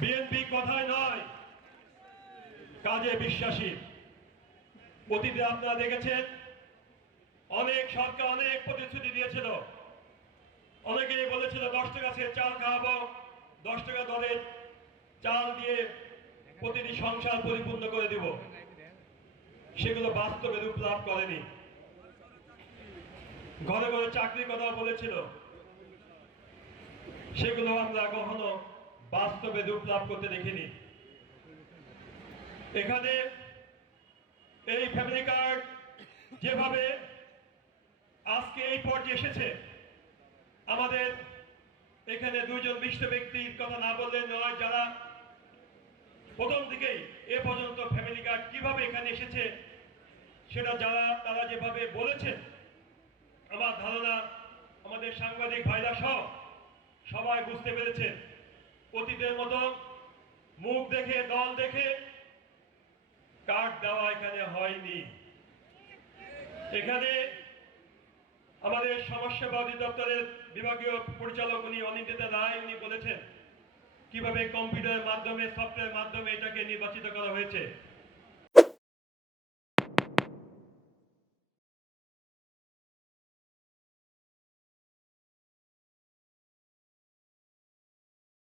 BNP কথায় নয়, কাজে বিশ্বাসী। অতীতে আপনারা দেখেছেন অনেক সরকার অনেক প্রতিশ্রুতি দিয়েছিল। অনেকেই বলেছিল 10 টাকা সে চাল খাওয়াবো, 10 টাকা দরে চাল দিয়ে প্রতিটি সংসার পরিপূর্ণ করে দিব। সেগুলো বাস্তবে রূপ লাভ করেনি। ঘরে ঘরে চাকরির কথা বলেছিল, সেগুলো আমরা কখনো বাস্তবে রূপ লাভ করতে দেখিনি। এখানে এই ফ্যামিলি কার্ড যেভাবে আজকে এই পর্যায়ে এসেছে, আমাদের এখানে দুইজন বিশিষ্ট ব্যক্তির কথা না বললে নয়, যারা প্রথম থেকেই এ পর্যন্ত ফ্যামিলি কার্ড কিভাবে এখানে এসেছে সেটা তারা যেভাবে বলেছেন, আমার ধারণা আমাদের সাংবাদিক ভাইরা সহ সবাই বুঝতে পেরেছেন অতীতের মতো মুখ দেখে দল দেখে কার্ড দেওয়া এখানে হয়নি। এখানে আমাদের সমাজসেবা অধিদপ্তরের বিভাগীয় পরিচালক অনিন্দিতা রায় বলেছেন কিভাবে কম্পিউটারের মাধ্যমে সফটওয়্যারের মাধ্যমে এটাকে নির্বাচিত করা হয়েছে।